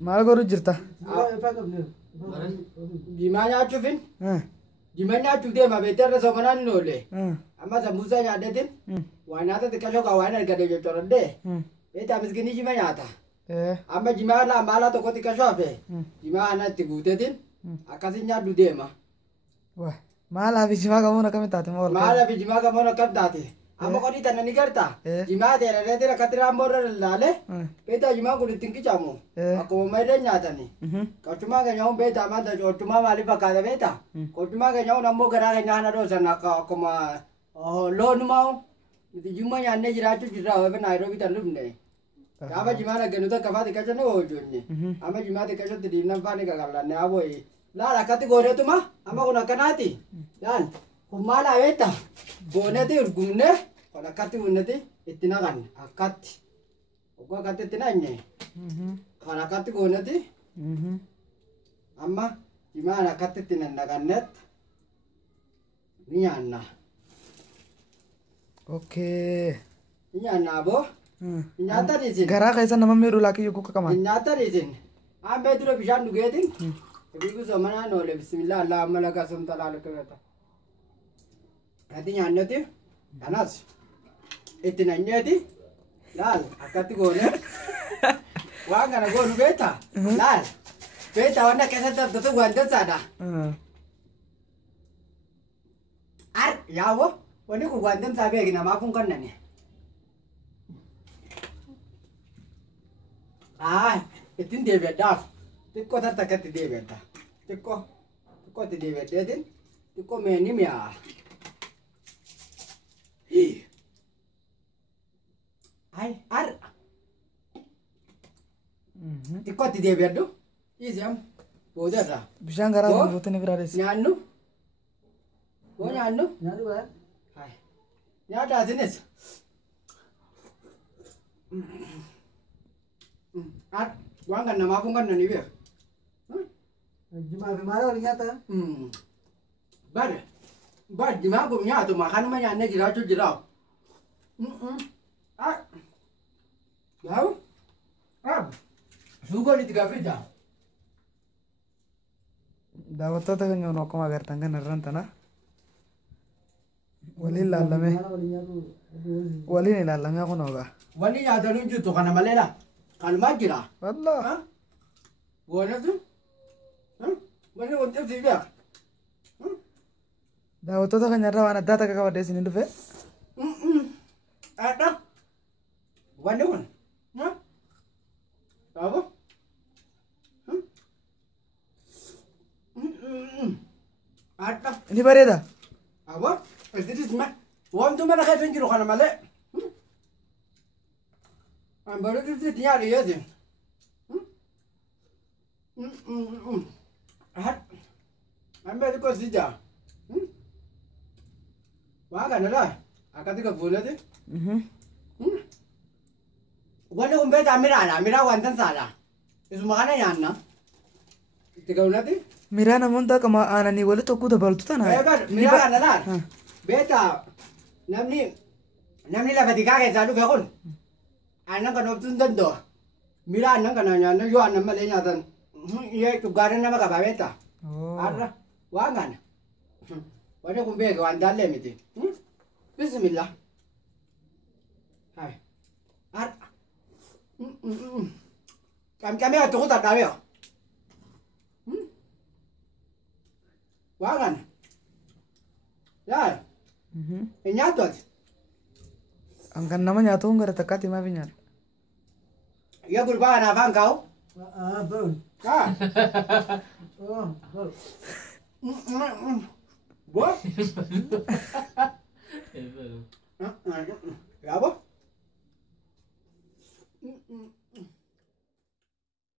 Maal godhu jirta? Jimaa nyaachuufin jimaa nyaachuuf deema beektarra somanaan hin oolle amma sambuusaa nyaadhatin waa nyaata xiqqashoo kan waan argate jechuudha beektaa miskinii jima nyaata amma jimaa lambaalaa tokko xiqqashoo hafe jimaa ana itti guutetin akkasin nyaaddu deema. Maalaaf jimaa gamoon akkamitti taate? Maalaaf jimaa gamoon akkam taate? Amma qodii tana ni garta jimaa teeraa akkatti raamboorra laale beektaa jimaa kun ittiin qicamu akkuma maydeen nyaatani qochumaa keenya hun beektaa amanta qochumaa maaliif fakkaata beektaa qochumaa keenya hun ammoo garaa keenya kana dhoosan akkuma loonumaa jimma nyaannee jiraachuu jirra wafe naayiroobii tan dhufne gaafa jimaa dhagganu takka faa xiqqasho ni hojjonne amma jimaa xiqqashotti diinnan faa ni qaqallanne abooyi laal akkatti gooneetuma amma kun akkanaati laal kun maalaa beektaa gooneti urgumne kon akkatti unneti itti naqan akkatti oggo akkatti itti naqne kan akkatti gooneti amma jimaan akkatti itti naqannet ni nyaanna. Okay. Ni nyaanna aboo. Nyaata dhiisin. Garaa keessa nama miidhuu laakiyyuu kuka qaban. Nyaata dhiisin. Aan beekture bishaan dhugeetin. Biqiltuu somanaan oole bismillah allah amma laga sumta laalukirata. Ati nyaannoti kanas itti nanyeeti laal akkatti goone waan kana goonu beektaa laal beektaa waan keessatti abdatu wanteessaadha. Ar yaawwo wanni kun wanteessaa beeki namaaf hin kennani. Ittiin deebi'adhaaf xiqqoo takkatti deebi'adha xiqqoo itti deebi'adheetiin xiqqoo meeni mi'aa. Ay, ar. Xiqqoo itti deebi'adhu. Dhiisam. Boodarra. Bishaan garaa buutanii biraa deessi. Nyaannu. Boo nyaannu. Nyaannu bara. Hay. Nyaata asinis. Ar. Waan kan namaaf hin kennanii beeku. Jimaa fi maal waliin nyaata? Bari. Bari jimaa kun nyaatuma kanuma nyaannee jiraachuu jiraatu. Yaa'u? Suuqoon itti gaaffiidha. Daawwattoota keenya akkuma agartan kana irraan tana waliin ilaallamee kun ogaa. Wanni nyaatanii hin jirtu kana malee laa kanumaa jira. Wallaa. Boonatu? Wanni wanti ibsii beeka? Daawwattoota keenya irraa waan addaa takka qabadee isin dhufe. Ada. Wanni kun? Apa? Ada. Ini bareeda. Apa? Itu cuma. Wantu mana kayak tunjuk kana malee. Baru itu dia dia sih. Ambil itu kau sih. Wah kan ada. Akati ka bulati? Wani kumbe ta mira wantan sala. Isu makana yanna. Tiga ulati? Mira namun tak kama anani wali tokko dabaltu tana. Mira kana la. Beta namni la batika ke salu ka kun. Anan kan optun dando. Mira anan kan yanna yo anan male nyatan. Ye tu garan nama ka beta. Arra wangan. Wani kumbe ka wandalle miti. Bismillah. Hai. Ar. Kami ada tukut tak ya? Wangan. Ya. Ini apa? Angkat namanya tuh nggak ada tekati mah binyat. Ya berbahan apa engkau? Betul. Ah. Oh, betul. Bos.